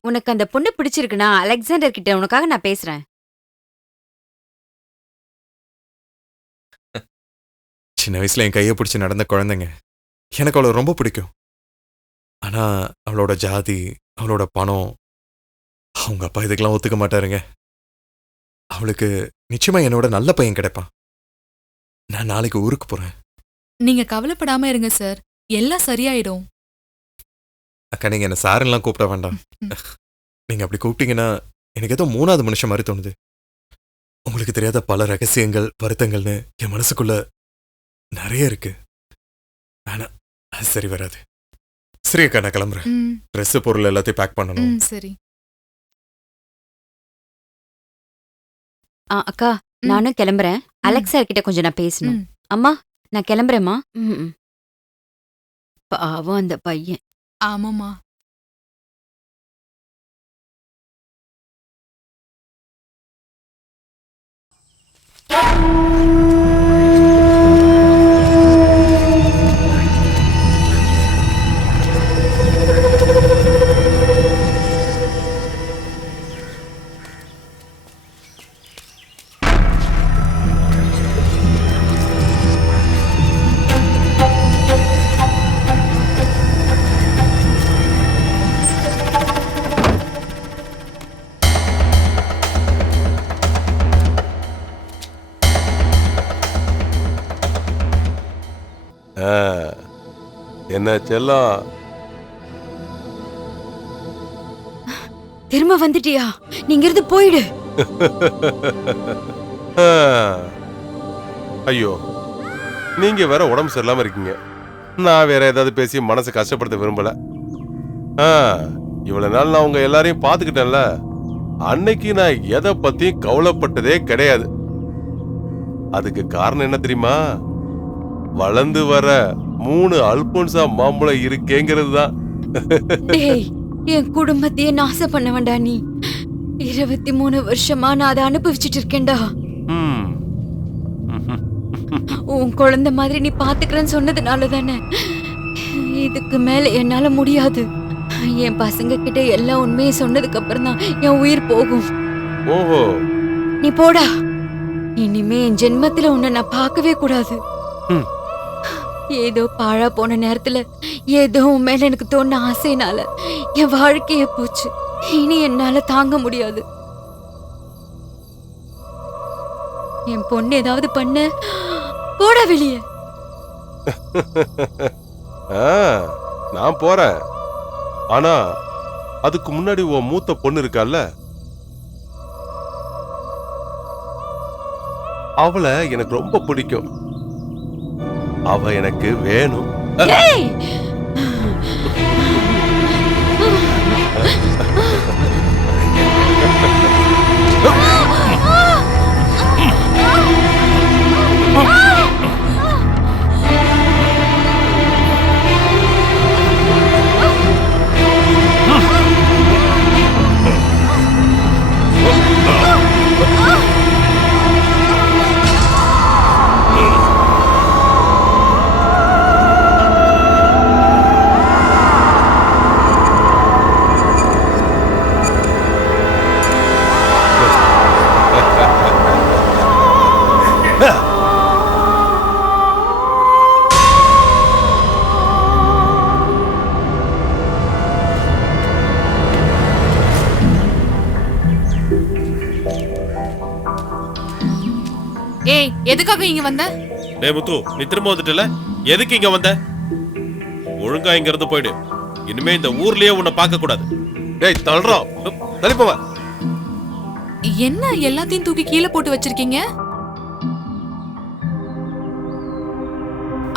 உனக்கு அந்த பொண்ணு பிடிச்சிருக்குன்னா அலெக்சாண்டர் கிட்ட உனக்காக நான் பேசுறேன். சின்ன வயசுல என் கையை பிடிச்சி நடந்த குழந்தைங்க. எனக்கு அவளை ரொம்ப பிடிக்கும். ஆனா அவளோட ஜாதி அவளோட பணம் அவங்க அப்பா இதுக்கெல்லாம் ஒத்துக்க மாட்டாருங்க. அவளுக்கு நிச்சயமா என்னோட நல்ல பையன் கிடைப்பான். நான் நாளைக்கு ஊருக்கு போறேன். நீங்க கவலைப்படாம இருங்க சார். எல்லாம் சரியாயிடும். அக்கா நீங்க என்ன சாருலாம் கூப்பிட வேண்டாம். ம். நீங்க அப்படி கூப்பிட்டீங்கன்னா எனக்கு ஏதோ மூணாவது மனுஷன் மாதிரி தோணுது. உங்களுக்கு தெரியாத பல ரகசியங்கள் வருத்தங்கள்னு என் மனசுக்குள்ள நிறைய இருக்கு. ஆனா அது சரி வராது. சரி அக்கா நான் கிளம்புறேன். ட்ரெஸ் பொருள் எல்லாத்தையும் பேக் பண்ணணும். சரி. ஆ, அக்கா. நானும் கிளம்புறேன். அலெக்சார் கிட்ட கொஞ்சம் நான் பேசணும். அம்மா நான் கிளம்புறேம்மா. பாவம் அந்த பையன். ஆமாமா என்ன செல்லம் திரும்ப வந்துட்டியா? நீங்க இருந்து போயிடு. ஐயோ நீங்க வேற உடம்பு சரியில்லாம இருக்கீங்க. நான் வேற ஏதாவது பேசி மனசை கஷ்டப்படுத்த விரும்பல. இவ்வளவு நாள் நான் உங்க எல்லாரையும் பாத்துக்கிட்டேன்ல அன்னைக்கு நான் எதை பத்தியும் கவலைப்பட்டதே கிடையாது. அதுக்கு காரணம் என்ன தெரியுமா? வளர்ந்து வர மூணு அல்போன்சா மாம்பழம் இருக்கேங்கிறது தான். என் குடும்பத்தையே நாசம் பண்ண வேண்டாம் நீ. இருபத்தி மூணு வருஷமா நான் அதை அனுபவிச்சுட்டு இருக்கேன்டா. உன் குழந்தை மாதிரி நீ பாத்துக்கிறேன்னு சொன்னதுனால தானே. இதுக்கு மேல என்னால முடியாது. என் பசங்க கிட்ட எல்லா உண்மையும் சொன்னதுக்கு அப்புறம் தான் என் உயிர் போகும். ஓஹோ. நீ போடா. இனிமே என் ஜென்மத்துல உன்னை நான் பார்க்கவே கூடாது. ஏதோ பாழா போன நேரத்துல ஏதோ உன் மேல எனக்கு தோண ஆசைனால என் வாழ்க்கைய போச்சு. இனி என்னால தாங்க முடியாது. என் பொண்ணு ஏதாவது பண்ண போட வெளிய. நான் போறேன். ஆனா அதுக்கு முன்னாடி உன் மூத்த பொண்ணு இருக்கால்ல? அவளை எனக்கு ரொம்ப பிடிக்கும். அவ எனக்கு வேணும். ஏய் எதுக்காக இங்க வந்த? டேய் முத்து நீ திரும்ப வந்துட்டல? எதுக்கு இங்க வந்த? ஒழுங்கா இங்க இருந்து போயிடு. இனிமே இந்த ஊர்லயே உன்னை பார்க்க கூடாது. டேய் தள்ளுறோம் தள்ளிப்போவ என்ன எல்லாத்தையும் தூக்கி கீழே போட்டு வச்சிருக்கீங்க?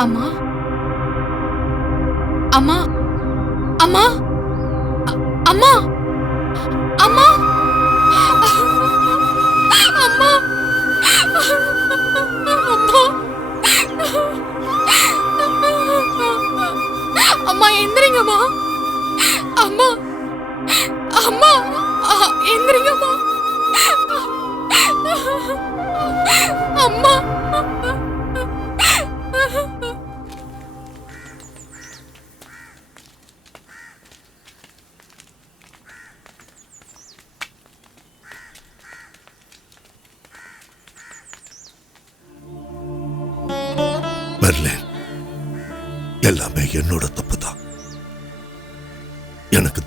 அம்மா? அம்மா? அம்மா? அம்மா? அம்மா? அம்மா எந்திரிங்கம்மா. அம்மா அம்மா எந்திரிங்கம்மா.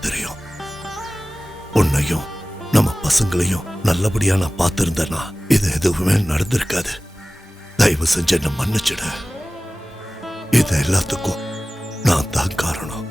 தெரியும். உன்னையும் நம்ம பசங்களையும் நல்லபடியா நான் பார்த்திருந்தேனா இது எதுவுமே நடந்திருக்காது. தயவு செஞ்சு என்ன மன்னிச்சிட. இது எல்லாத்துக்கும் நான் தான் காரணம்.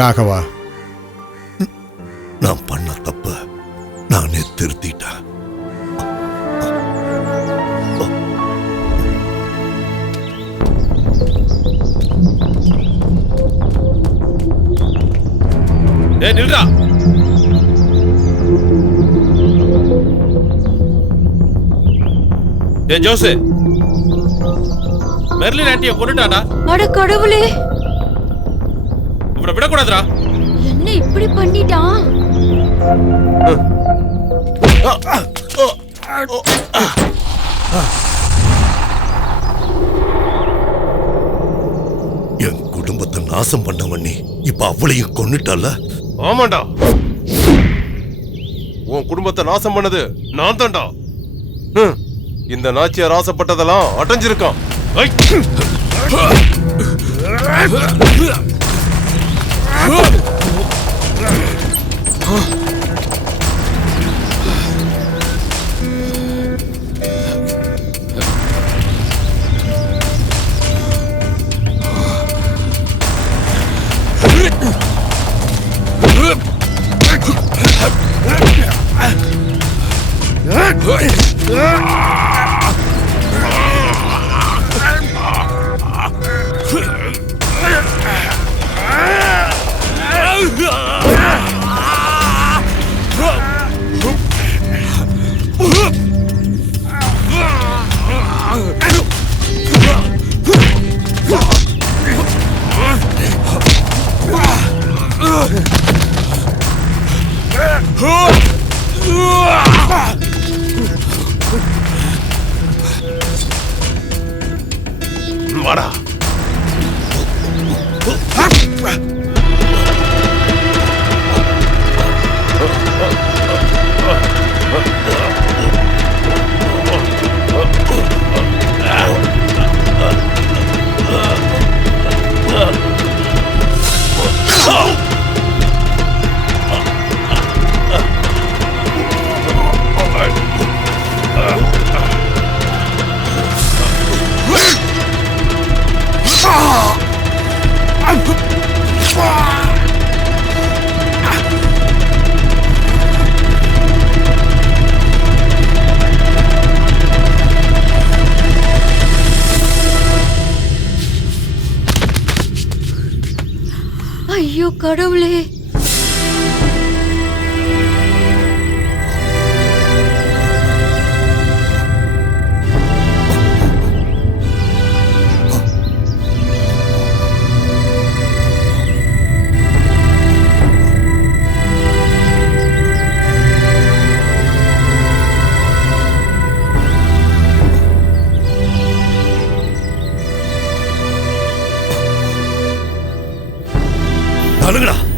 ராகவா. நான் பண்ண தப்ப நானே திருத்திட்டேன். டேய் நில்றா. டேய் ஜோசு. மெர்லின் ஆண்டியை கொண்டுட்டாடா. அட கடவுளே. இவனை விடக்கூடாதுடா. என்ன இப்படி பண்ணிட்டான்? என் குடும்பத்தை நாசம் பண்ணவன் நீ. இப்ப அவளையும் கொன்னுட்டல்ல ஆமாண்டா. உன் குடும்பத்தை நாசம் பண்ணது நான் தான்டா. இந்த நாச்சியார் ஆசைப்பட்டதெல்லாம் அடைஞ்சிருக்கான். あっ கடவுளே. தலுங்கடா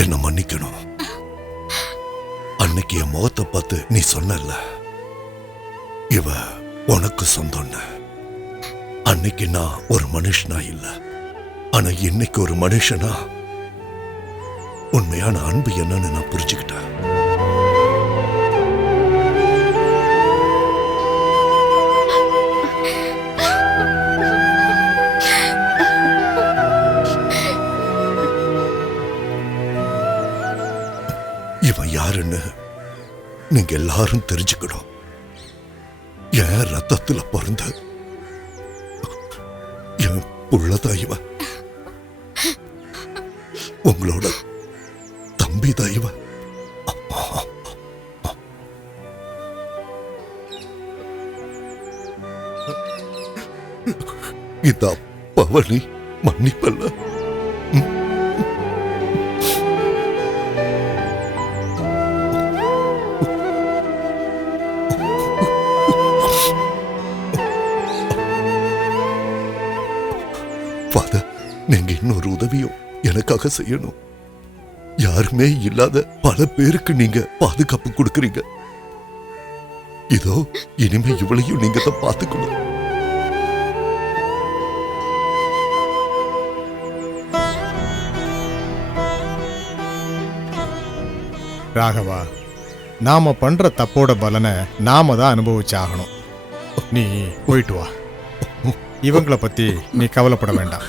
என்ன மன்னிக்கணும். அன்னைக்கு என் முகத்தை பார்த்து நீ சொன்னல இவ உனக்கு சொந்தம்னு. அன்னைக்கு நான் ஒரு மனுஷனா இல்ல. ஆனா இன்னைக்கு ஒரு மனுஷனா. உண்மையான அன்பு என்னன்னு நான் புரிஞ்சுக்கிட்டேன். இவன் யாருன்னு நீங்க எல்லாரும் தெரிஞ்சுக்கணும். என் ரத்தத்துல பிறந்த என் புள்ளதான் இவன். உங்களோட தம்பி தான் இவன். இதா பவனி மன்னிப்பல்ல. எனக்காக செய்யணும். யாருமே இல்லாத பல பேருக்கு நீங்க பாதுகாப்பு கொடுக்கறீங்க. இதோ இனிமே இவளையும் நீங்க தான் பார்த்துக்கணும் ராகவா நாம பண்ற தப்போட பலனை நாம தான் அனுபவிச்சாகணும். நீ போயிட்டு வா. இவங்களை பத்தி நீ கவலைப்பட வேண்டாம்.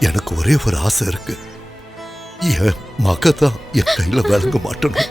எனக்கு ஒரே ஒரு ஆசை இருக்கு. என் மகதான் என் கையில விளங்க மாட்டணும்.